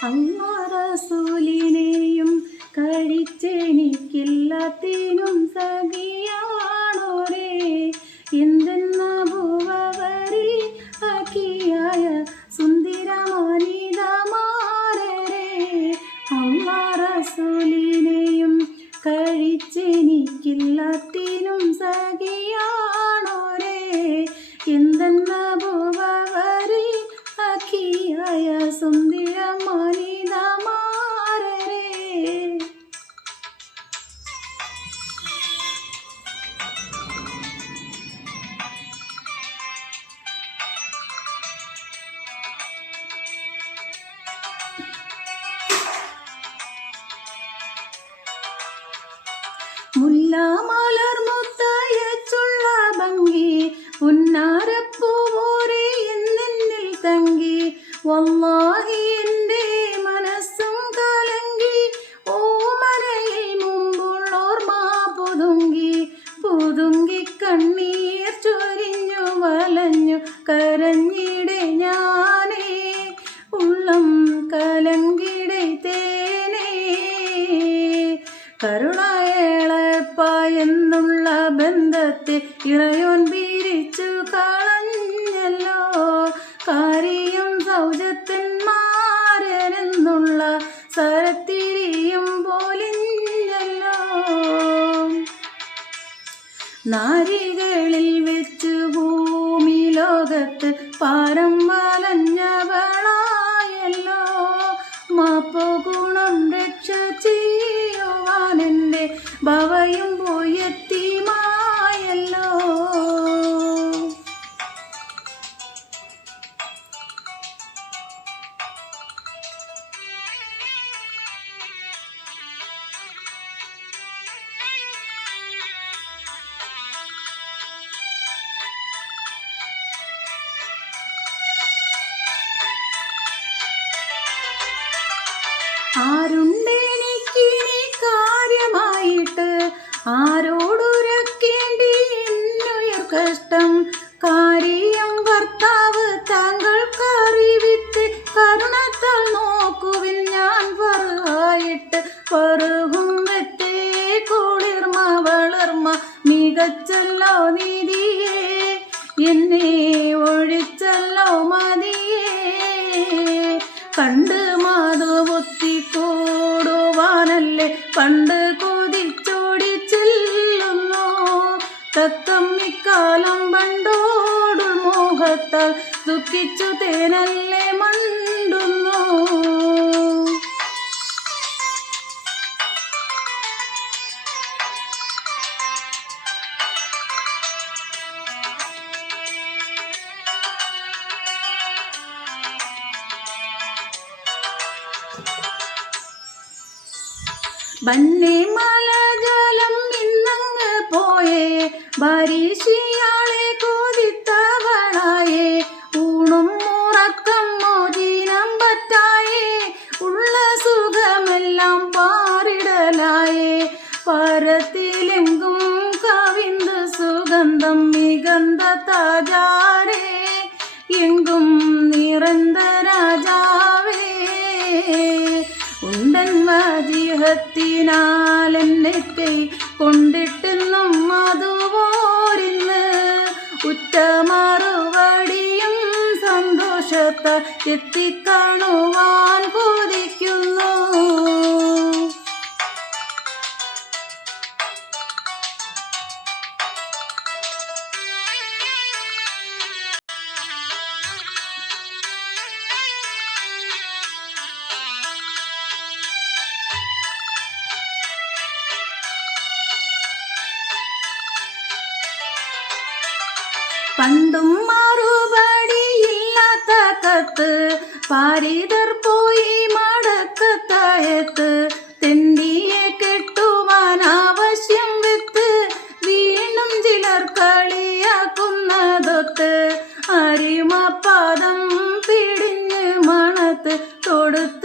അല്ലാ റസൂലിനെയും കഴിച്ചെനിക്കെല്ലാത്തിനും സഖിയാണോരേ എന്തെന്ന ഭൂവരിൽ അക്കിയായ സുന്ദരമാനിതമാരേ അല്ലാ റസൂലിനെയും കഴിച്ചെനിക്കെല്ലാത്തിനും സഖിയാണോരേ എന്തെന്ന ഭൂവരിൽ അക്കിയായ സുന്ദരമാനിതമാരേ. മുല്ലാമലർമുത്തയച്ചുള്ള ഭംഗി പുന്നാരപ്പൂവോരേ എന്നിൽ തങ്കി വല്ലാഹി എൻ്റെ മനസ്സും കലങ്കി ഓമനയിൽ മുമ്പുള്ളോർമ്മ പുതുങ്കി കണ്ണീർ ചൊരിഞ്ഞു വലഞ്ഞു കരഞ്ഞിടെ ഞാനേ ഉള്ളം കലങ്കിടെ തേനേ കരുണയേളപ്പ എന്നുള്ള ബന്ധത്തെ ഇറയോൻ പിരിച്ചു കളഞ്ഞല്ലോ കാരിയും സൗജത്തന്മാരെന്നുള്ള സരത്തിരിയും പോലിഞ്ഞല്ലോ നാരികളിൽ വെച്ച് ഭൂമി ലോകത്ത് പാരം വലഞ്ഞവളായല്ലോ മാപ്പോ ഗുണം രക്ഷ ചെയ്യുവാനെൻ്റെ ഭവയും പോയെത്തി മായല്ലോ. ആരുണ്ടെനിക്കിനി കാര്യമായിട്ട് ആരോടുരക്കേണ്ടി എന്നുയർ കഷ്ടം കാര്യം കർത്താവ് താങ്കൾക്കറിവിത്ത് കരുണത്താൽ നോക്കുവിൻ ഞാൻ പറയിട്ട് പറുകും വെറ്റേ കുളിർമ വളർമ മികച്ചല്ലോ നിധിയേ എന്നെ ഒഴിച്ചല്ലോ മതിയേ കണ്ട് മാധുബുദ്ധി കൂടുവാനല്ലേ പണ്ട് കൊതിച്ചോടി ചെല്ലുന്നു തത്തം ഇക്കാലം പണ്ടോടുൾ മോഹത്താൽ ദുഃഖിച്ചു തേനല്ലേ മണ്ടുന്നു. ബന്നേ മലജലം ഇന്നങ്ങ് പോയേ ബരീഷിയാളെ കൊതിത്തവളായേ ഊണും ഉറക്കം മോചിനം പറ്റായേ ഉള്ള സുഖമെല്ലാം പാറിടലായേ പരത്തിലെങ്കും കവിന്ത് സുഗന്ധം മികந்த താജാരേ എങ്കും നിറந்த രാജാവേ ഉണ്ടൻ വാജിഹത്തിനാൽ എന്നെ കൈ കൊണ്ടിട്ടെന്നും അതുപോരിന്ന് ഉറ്റ മറുപടിയും സന്തോഷത്തെ എത്തിക്കാണുവാൻ കൊതിക്കുന്നു. പണ്ടും മറുപടിയില്ലാത്ത കത്ത് പാരിതർ പോയി മടക്കത്തായത്ത് തെണ്ടിയെ കെട്ടുവാനാവശ്യം വിത്ത് വീണ്ടും ചിലർ കളിയാക്കുന്നതൊത്ത് അരിമപ്പാദം പിടിഞ്ഞ് മണത്ത് തൊടുത്ത്